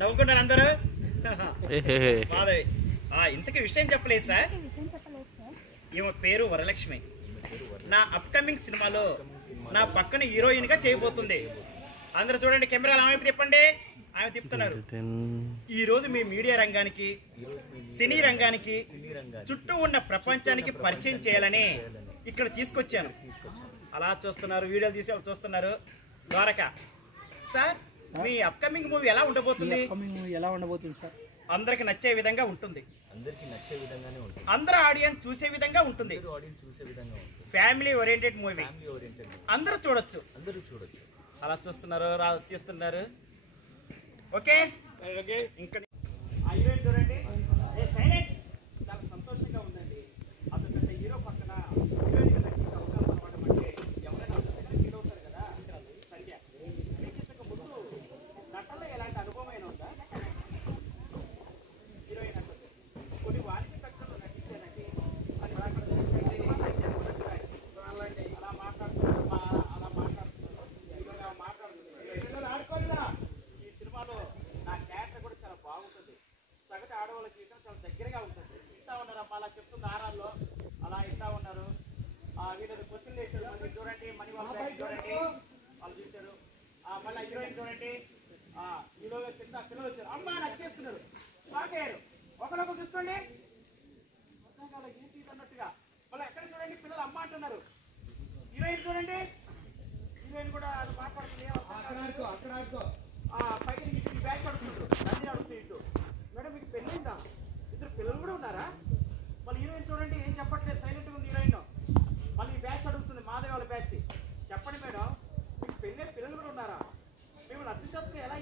నవ్వుకుంటారు అందరూ. ఇంతకీ విషయం చెప్పలేదు సార్. ఈమె పేరు వరలక్ష్మి. నా అప్కమింగ్ సినిమాలో నా పక్కన హీరోయిన్ గా చేయబోతుంది. అందరూ చూడండి, కెమెరాలు ఆమె తిప్పండి. ఆమె తిప్పుతున్నారు. ఈ రోజు మీ మీడియా రంగానికి, సినీ రంగానికి, చుట్టూ ఉన్న ప్రపంచానికి పరిచయం చేయాలని ఇక్కడ తీసుకొచ్చాను. అలా చూస్తున్నారు, వీడియోలు తీసి చూస్తున్నారు. ద్వారక సార్, మీ అప్కమింగ్ మూవీ ఎలా ఉండబోతుంది? సార్, అందరికి నచ్చే విధంగా ఉంటుంది. అందరూ ఆడియన్స్ చూసే విధంగా ఉంటుంది. ఫ్యామిలీ ఓరియంటెడ్ మూవీ, అందరూ చూడొచ్చు. అలా చూస్తున్నారు, తీస్తున్నారు. ఓకే, ఇంకా చూడండి. చాలా సంతోషంగా ఉందండి. అందుకంటే హీరో పక్కన ఎవరైనా ఫీల్ అవుతారు కదా. సంధ్య ముందు నటనలో ఎలాంటి అనుభవం అయినా ఉందా? హీరోయిన్ అంటే కొన్ని వారికి తక్కువ నటించానండి. అలా మాట్లాడుతున్నారు. ఈ సినిమాలో నా క్యారెక్టర్ కూడా చాలా బాగుంటుంది. సగటు ఆడవాళ్ళ జీవితం చాలా దగ్గరగా ఉంటుంది. ఇంటా ఉన్నారు అమ్మా, అలా చెప్తుంది ఆరాల్లో. అలా ఇంటా ఉన్నారు. వీళ్ళు క్వశ్చన్ వేశారు. మళ్ళీ చూడండి, మనీ వాళ్ళ చూడండి, వాళ్ళు చూశారు. మళ్ళీ హీరోయిన్ చూడండి. ఈలోగా కింద పిల్లలు వచ్చారు. అమ్మ నచ్చేస్తున్నారు, బాగయ్యారు. ఒకరొకరు చూసుకోండి, ఏంటి అన్నట్టుగా. మళ్ళీ ఎక్కడ చూడండి, పిల్లలు అమ్మ అంటున్నారు. హీరోయిన్ చూడండి, హీరోయిన్ కూడా అది మాట్లాడుతుంది. పైకి ఈ బ్యాగ్ పడుతున్నారు. అన్నీ అడుగుతుంది. ఇటు మేడం, మీకు పెళ్ళైందా? ఇద్దరు పిల్లలు కూడా ఉన్నారా? మళ్ళీ హీరోయిన్ చూడండి, ఏం చెప్పట్లేదు, సైలెంట్గా ఉంది హీరోయిన్. మళ్ళీ ఈ బ్యాచ్ అడుగుతుంది, మాధవి వాళ్ళ బ్యాచ్. చెప్పండి మేడం, మీకు పెళ్ళే పిల్లలు కూడా ఉన్నారా? మిమ్మల్ని అర్థం చేసుకుని ఎలా